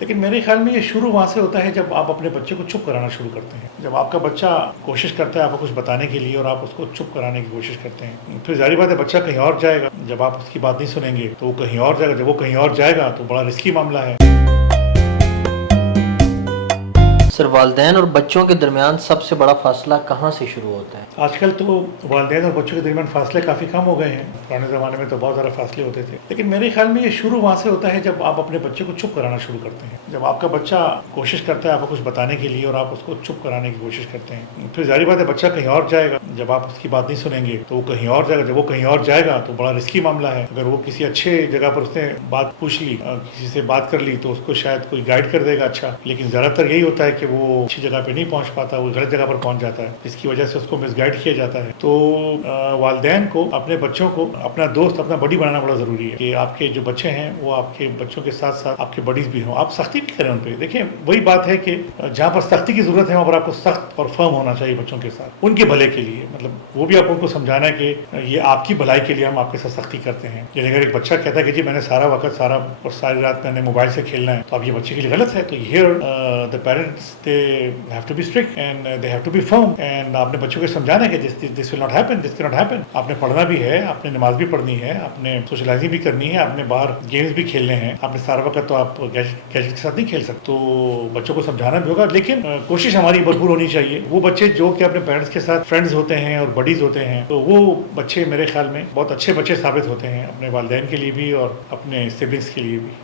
لیکن میرے خیال میں یہ شروع وہاں سے ہوتا ہے جب آپ اپنے بچے کو چپ کرانا شروع کرتے ہیں. جب آپ کا بچہ کوشش کرتا ہے آپ کو کچھ بتانے کے لیے اور آپ اس کو چپ کرانے کی کوشش کرتے ہیں, پھر ظاہر بات ہے بچہ کہیں اور جائے گا. جب آپ اس کی بات نہیں سنیں گے تو وہ کہیں اور جائے گا. جب وہ کہیں اور جائے گا تو بڑا رسکی معاملہ ہے. سر, والدین اور بچوں کے درمیان سب سے بڑا فاصلہ کہاں سے شروع ہوتا ہے؟ آج کل تو والدین اور بچوں کے درمیان فاصلے کافی کم ہو گئے ہیں. پرانے زمانے میں تو بہت زیادہ فاصلے ہوتے تھے. لیکن میرے خیال میں یہ شروع وہاں سے ہوتا ہے جب آپ اپنے بچے کو چپ کرانا شروع کرتے ہیں. جب آپ کا بچہ کوشش کرتا ہے آپ کو کچھ بتانے کے لیے اور آپ اس کو چپ کرانے کی کوشش کرتے ہیں, پھر ظاہر بات ہے بچہ کہیں اور جائے گا. جب آپ اس کی بات نہیں سنیں گے تو وہ کہیں اور جائے گا. جب وہ کہیں اور جائے گا تو بڑا رسکی معاملہ ہے. اگر وہ کسی اچھے جگہ پر اس نے بات پوچھ لی, کسی سے بات کر لی, تو اس کو شاید کوئی گائیڈ کر دے گا اچھا. لیکن زیادہ تر یہی ہوتا ہے کہ وہ اچھی جگہ پہ نہیں پہنچ پاتا, وہ غلط جگہ پر پہنچ جاتا ہے, جس کی وجہ سے اس کو مس گائیڈ کیا جاتا ہے. تو والدین کو اپنے بچوں کو اپنا دوست, اپنا بڈی بنانا بڑا ضروری ہے کہ آپ کے جو بچے ہیں وہ آپ کے بچوں کے ساتھ ساتھ آپ کے بڈیز بھی ہوں. آپ سختی بھی کریں ان پہ. دیکھیں وہی بات ہے کہ جہاں پر سختی کی ضرورت ہے وہاں پر آپ کو سخت اور فرم ہونا چاہیے بچوں کے ساتھ, ان کے بھلے کے لیے. مطلب وہ بھی آپ ان کو سمجھانا ہے کہ یہ آپ کی بھلائی کے لیے ہم آپ کے ساتھ سختی کرتے ہیں. یعنی اگر ایک بچہ کہتا ہے کہ جی میں نے سارا وقت اور ساری رات میں نے موبائل سے کھیلنا ہے, تو اب یہ بچے کے لیے غلط ہے. تو hair the parents they have to be strict and they have to be firm, and آپ نے بچوں کو سمجھانا ہے کہ this will not happen, this cannot happen. آپ نے پڑھنا بھی ہے, آپ نے نماز بھی پڑھنی ہے, آپ نے سوشلائزنگ بھی کرنی ہے, آپ نے باہر گیمز بھی کھیلنے ہیں. آپ نے سارا وقت تو آپ گیجٹ کے ساتھ نہیں کھیل سکتے. تو بچوں کو سمجھانا بھی ہوگا, لیکن کوشش ہماری بھرپور ہونی چاہیے. وہ بچے جو کہ اپنے پیرنٹس کے ساتھ فرینڈز ہوتے ہیں اور بڈیز ہوتے ہیں, تو وہ بچے میرے خیال میں بہت اچھے بچے ثابت ہوتے ہیں اپنے والدین کے لیے بھی اور اپنے سبلنگس کے لیے بھی.